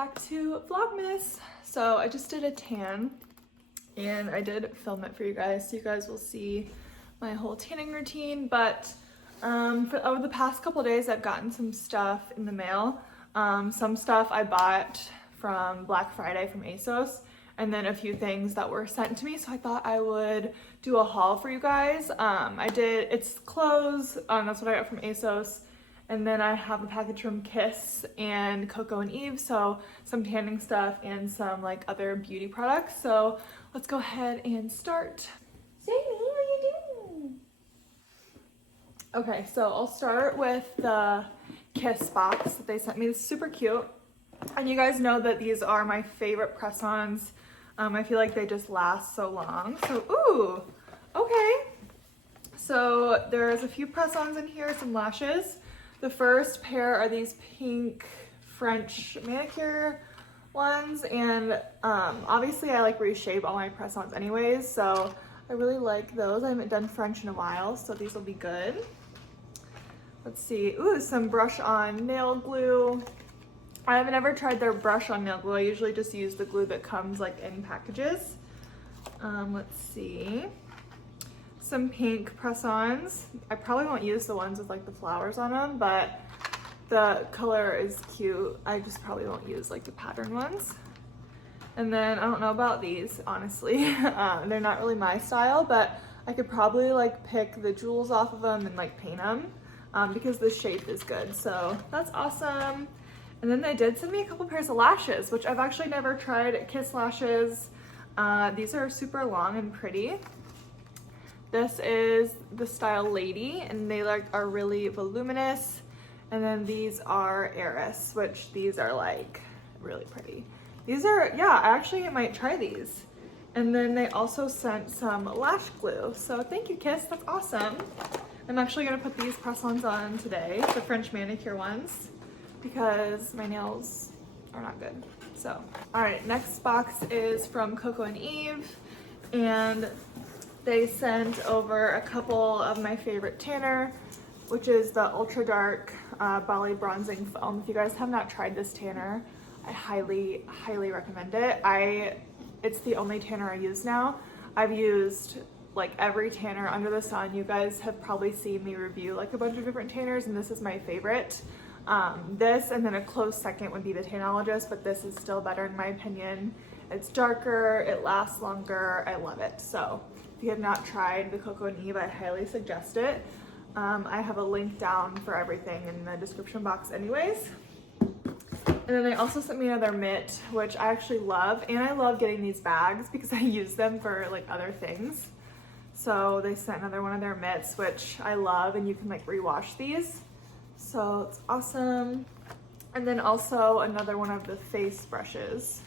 back to Vlogmas. So I just did a tan and I did film it for you guys so you guys will see my whole tanning routine, but over the past couple days I've gotten some stuff in the mail. Some stuff I bought from Black Friday from Asos, and then a few things that were sent to me, so I thought I would do a haul for you guys. It's clothes, that's what I got from Asos. And then I have a package from Kiss and Coco and Eve, so some tanning stuff and some like other beauty products. So let's go ahead and start. Sammy, what are you doing? Okay, so I'll start with the Kiss box that they sent me. It's super cute. And you guys know that these are my favorite press-ons. I feel like they just last so long. So, ooh, okay. So there's a few press-ons in here, some lashes. The first pair are these pink French manicure ones, and obviously I like reshape all my press-ons anyways, so I really like those. I haven't done French in a while, so these will be good. Let's see, ooh, some brush-on nail glue. I haven't ever tried their brush-on nail glue. I usually just use the glue that comes like in packages. Let's see. Some pink press-ons. I probably won't use the ones with like the flowers on them, but the color is cute. I just probably won't use like the pattern ones. And then I don't know about these, honestly. They're not really my style, but I could probably like pick the jewels off of them and like paint them because the shape is good. So that's awesome. And then they did send me a couple pairs of lashes, which I've actually never tried Kiss lashes. These are super long and pretty. This is the style Lady, and they are really voluminous. And then these are Heiress, which these are like really pretty. These are, yeah, I actually might try these. And then they also sent some lash glue. So thank you, Kiss, that's awesome. I'm actually gonna put these press-ons on today, the French manicure ones, because my nails are not good. So, all right, next box is from Coco and Eve, and they sent over a couple of my favorite tanner, which is the Ultra Dark Bali Bronzing Foam. If you guys have not tried this tanner, I highly, highly recommend it. It's the only tanner I use now. I've used like every tanner under the sun. You guys have probably seen me review like a bunch of different tanners, and this is my favorite. This and then a close second would be the Tanologist, but this is still better in my opinion. It's darker, it lasts longer, I love it. So if you have not tried the Coco and Eve, I highly suggest it. I have a link down for everything in the description box anyways. And then they also sent me another mitt, which I actually love, and I love getting these bags because I use them for like other things. So they sent another one of their mitts, which I love, and you can like rewash these. So it's awesome. And then also another one of the face brushes,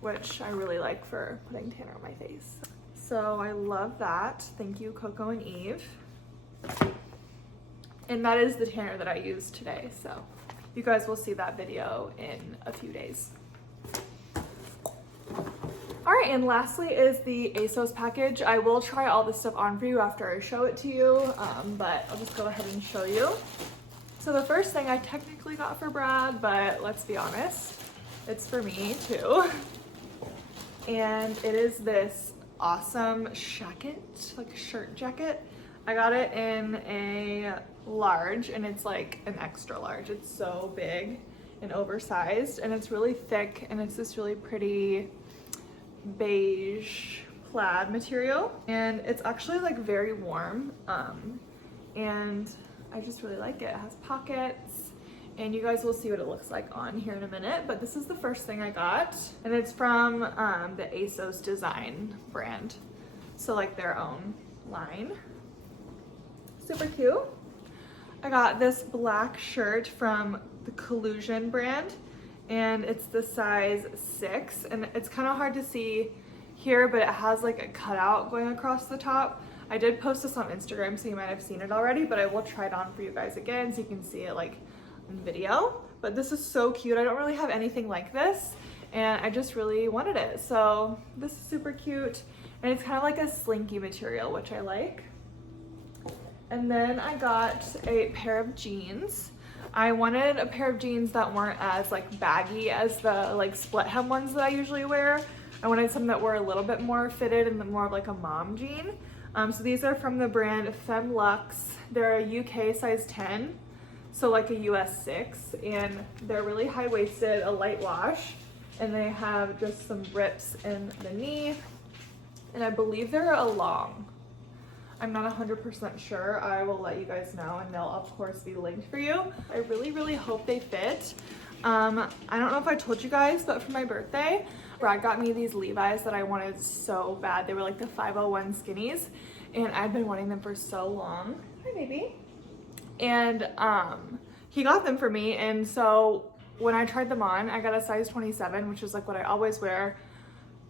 which I really like for putting tanner on my face. So I love that. Thank you, Coco and Eve. And that is the tanner that I used today. So you guys will see that video in a few days. All right, and lastly is the Asos package. I will try all this stuff on for you after I show it to you, but I'll just go ahead and show you. So the first thing I technically got for Brad, but let's be honest, it's for me too. And it is this awesome jacket, like a shirt jacket. I got it in a large, and it's like an extra large. It's so big and oversized, and it's really thick, and it's this really pretty beige plaid material, and it's actually like very warm, and I just really like it. It has pockets, and you guys will see what it looks like on here in a minute, but this is the first thing I got, and it's from the Asos Design brand, so like their own line. Super cute. I got this black shirt from the Collusion brand, and it's the size 6, and it's kind of hard to see here, but it has like a cutout going across the top. I did post this on Instagram, so you might have seen it already, but I will try it on for you guys again so you can see it like in video. But this is so cute. I don't really have anything like this, and I just really wanted it. So this is super cute, and it's kind of like a slinky material, which I like. And then I got a pair of jeans. I wanted a pair of jeans that weren't as like baggy as the like split hem ones that I usually wear. I wanted some that were a little bit more fitted and more of like a mom jean. So these are from the brand Femlux. They're a UK size 10, so like a US 6, and they're really high-waisted, a light wash, and they have just some rips in the knee, and I believe they're a long. I'm not 100% sure. I will let you guys know, and they'll of course be linked for you. I really hope they fit. I don't know if I told you guys, but for my birthday, Brad got me these Levi's that I wanted so bad. They were like the 501 skinnies, and I've been wanting them for so long. Hi, baby. And he got them for me, and so when I tried them on, I got a size 27, which is like what I always wear.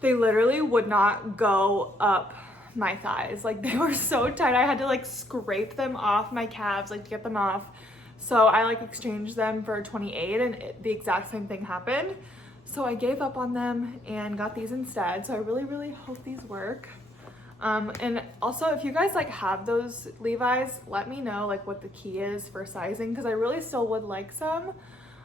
They literally would not go up my thighs. Like, they were so tight. I had to like scrape them off my calves like to get them off. So I like exchanged them for 28, and the exact same thing happened. So I gave up on them and got these instead. So I really hope these work. And also, if you guys like have those Levi's, let me know like what the key is for sizing, because I really still would like some,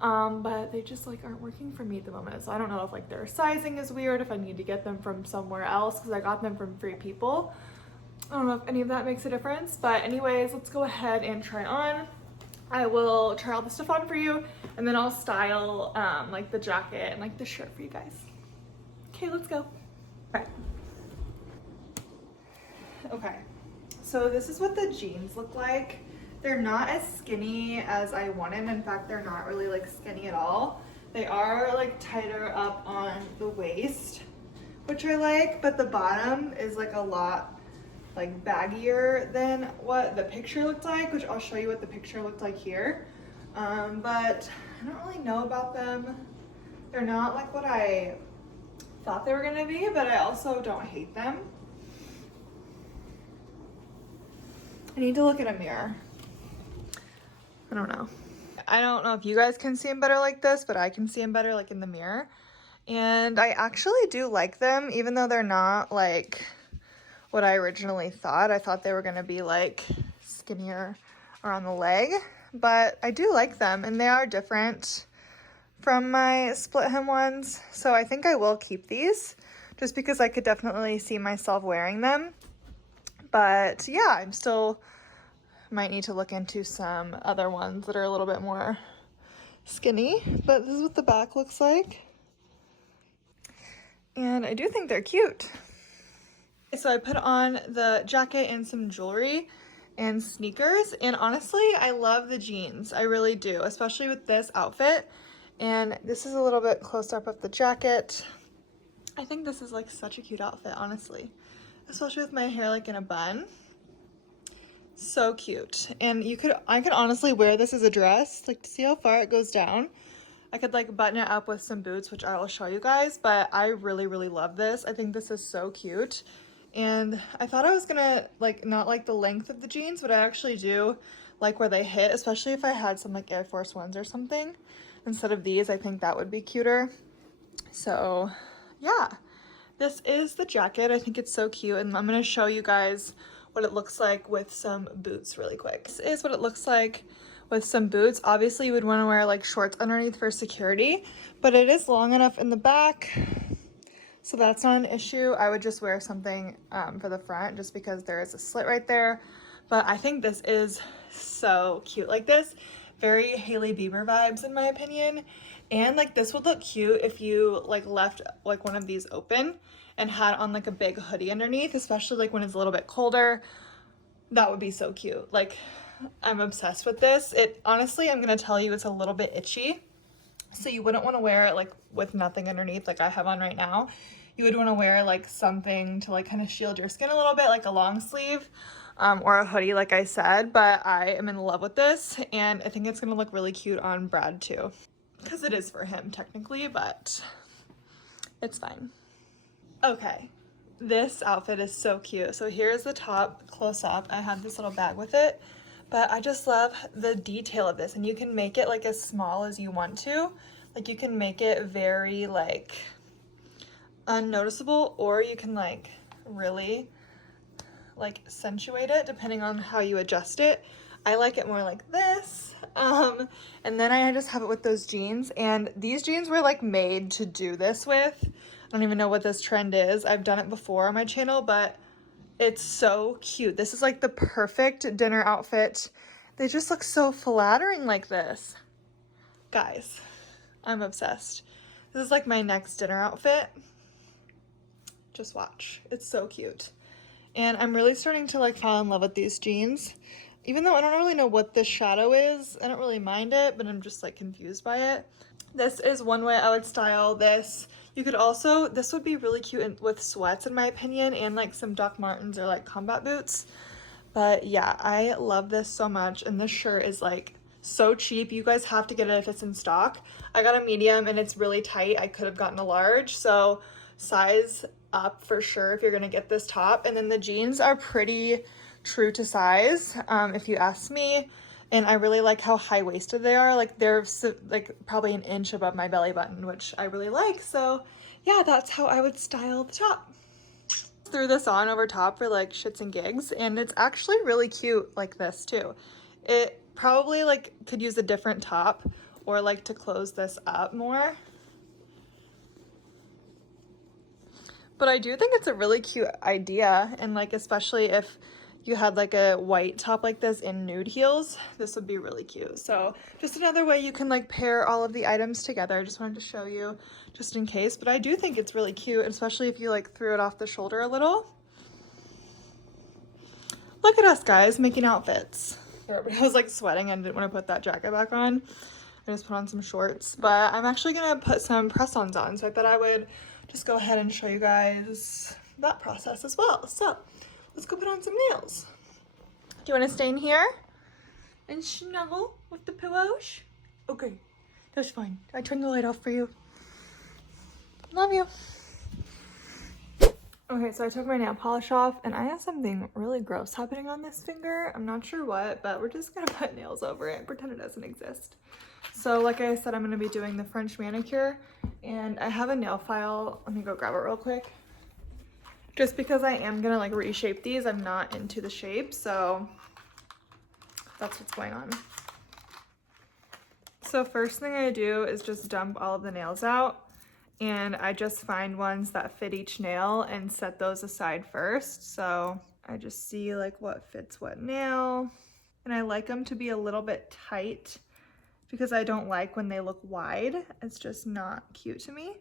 but they just like aren't working for me at the moment. So I don't know if like their sizing is weird, if I need to get them from somewhere else, because I got them from Free People. I don't know if any of that makes a difference, but anyways, let's go ahead and try on. I will try all the stuff on for you, and then I'll style like the jacket and like the shirt for you guys. Okay, let's go. All right. Okay, so this is what the jeans look like. They're not as skinny as I wanted. In fact, they're not really like skinny at all. They are like tighter up on the waist, which I like, but the bottom is like a lot like baggier than what the picture looked like, which I'll show you what the picture looked like here. But I don't really know about them. They're not like what I thought they were gonna be, but I also don't hate them. I need to look in a mirror. I don't know. I don't know if you guys can see them better like this, but I can see them better like in the mirror. And I actually do like them, even though they're not like what I originally thought. I thought they were gonna be like skinnier around the leg, but I do like them, and they are different from my split hem ones. So I think I will keep these just because I could definitely see myself wearing them. But yeah, I'm still might need to look into some other ones that are a little bit more skinny, but this is what the back looks like. And I do think they're cute. So I put on the jacket and some jewelry and sneakers, and honestly, I love the jeans. I really do, especially with this outfit. And this is a little bit close up of the jacket. I think this is like such a cute outfit, honestly, especially with my hair like in a bun. So cute. And I could honestly wear this as a dress, like to see how far it goes down. I could like button it up with some boots, which I will show you guys, but I really love this. I think this is so cute. And I thought I was gonna like not like the length of the jeans, but I actually do like where they hit, especially if I had some like Air Force Ones or something instead of these. I think that would be cuter. So yeah, this is the jacket. I think it's so cute, and I'm gonna show you guys what it looks like with some boots really quick. This is what it looks like with some boots. Obviously you would want to wear like shorts underneath for security, but it is long enough in the back, so that's not an issue. I would just wear something for the front just because there is a slit right there. But I think this is so cute. Like this, very Hailey Bieber vibes in my opinion. And like this would look cute if you like left like one of these open and had on like a big hoodie underneath, especially like when it's a little bit colder. That would be so cute. Like, I'm obsessed with this. It honestly, I'm gonna tell you, it's a little bit itchy. So you wouldn't want to wear it like with nothing underneath like I have on right now. You would want to wear like something to like kind of shield your skin a little bit, like a long sleeve or a hoodie like I said. But I am in love with this, and I think it's gonna look really cute on Brad too, because it is for him technically, but it's fine. Okay, this outfit is so cute. So here's the top close up. I have this little bag with it, but I just love the detail of this, and you can make it like as small as you want to. Like you can make it very like unnoticeable, or you can like really like accentuate it depending on how you adjust it. I like it more like this. And then I just have it with those jeans, and these jeans were like made to do this with. I don't even know what this trend is. I've done it before on my channel, but it's so cute. This is like the perfect dinner outfit. They just look so flattering like this. Guys, I'm obsessed. This is like my next dinner outfit. Just watch. It's so cute. And I'm really starting to like fall in love with these jeans. Even though I don't really know what this shadow is, I don't really mind it, but I'm just like confused by it. This is one way I would style this. You could also, this would be really cute with sweats in my opinion, and like some Doc Martens or like combat boots. But yeah, I love this so much, and this shirt is like so cheap. You guys have to get it if it's in stock. I got a medium and it's really tight. I could have gotten a large, so size up for sure if you're gonna get this top. And then the jeans are pretty true to size, if you ask me. And I really like how high-waisted they are. Like they're like probably an inch above my belly button, which I really like. So yeah, that's how I would style the top. Threw this on over top for like shits and gigs, and it's actually really cute like this too. It probably like could use a different top, or like to close this up more. But I do think it's a really cute idea, and like especially if you had like a white top like this in nude heels, this would be really cute. So just another way you can like pair all of the items together. I just wanted to show you just in case, but I do think it's really cute, especially if you like threw it off the shoulder a little. Look at us guys making outfits. I was like sweating and didn't want to put that jacket back on. I just put on some shorts, but I'm actually gonna put some press-ons on, so I thought I would just go ahead and show you guys that process as well. So let's go put on some nails. Do you want to stay in here and snuggle with the pillows? Okay, that's fine. I turned the light off for you. Love you. Okay, so I took my nail polish off, and I have something really gross happening on this finger. I'm not sure what, but we're just gonna put nails over it and pretend it doesn't exist. So like I said, I'm gonna be doing the French manicure, and I have a nail file. Let me go grab it real quick. Just because I am gonna like reshape these, I'm not into the shape, so that's what's going on. So first thing I do is just dump all of the nails out, and I just find ones that fit each nail and set those aside first. So I just see like what fits what nail, and I like them to be a little bit tight because I don't like when they look wide. It's just not cute to me.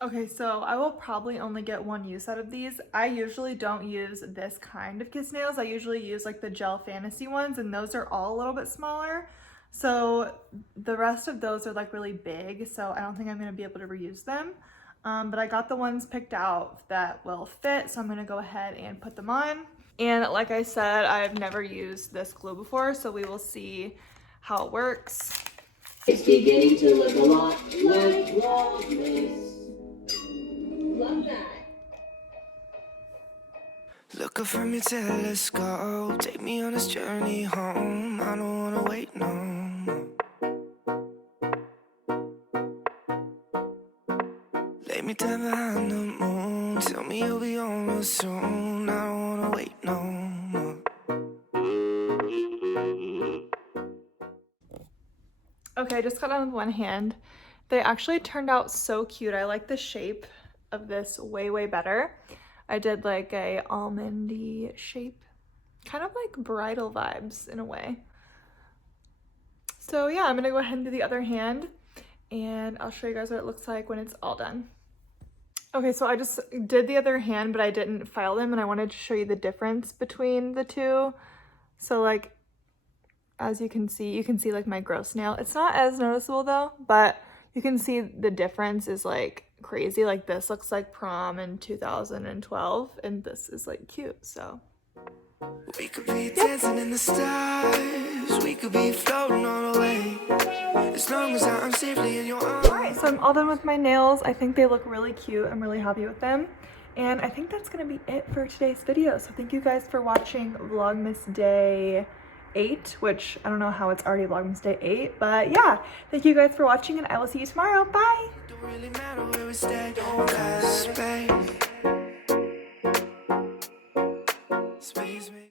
Okay, so I will probably only get one use out of these. I usually don't use this kind of kiss nails. I usually use like the Gel Fantasy ones, and those are all a little bit smaller. So the rest of those are like really big, so I don't think I'm gonna be able to reuse them. But I got the ones picked out that will fit, so I'm gonna go ahead and put them on. And like I said, I've never used this glue before, so we will see how it works. It's beginning to look a lot like Vlogmas. Love that. Looking for me, let's go. Take me on this journey home. I don't wanna wait no more. Lay me down behind the moon. Tell me you'll be on real soon. I don't wanna wait no more. Okay, I just got on with one hand. They actually turned out so cute. I like the shape of this way better. I did like a almondy shape, kind of like bridal vibes in a way. So yeah, I'm gonna go ahead and do the other hand, and I'll show you guys what it looks like when it's all done. Okay, so I just did the other hand, but I didn't file them, and I wanted to show you the difference between the two. So like, as you can see like my gross nail. It's not as noticeable though, but you can see the difference is like crazy. Like this looks like prom in 2012, and this is like cute. So we could be dancing in the stars. We could be floating on away. As long as I'm safely in your arms. Alright, so I'm all done with my nails. I think they look really cute. I'm really happy with them. And I think that's gonna be it for today's video. So thank you guys for watching Vlogmas Day 8, which I don't know how it's already Vlogmas Day 8, but yeah, thank you guys for watching, and I will see you tomorrow. Bye. Don't really matter where we stay. Don't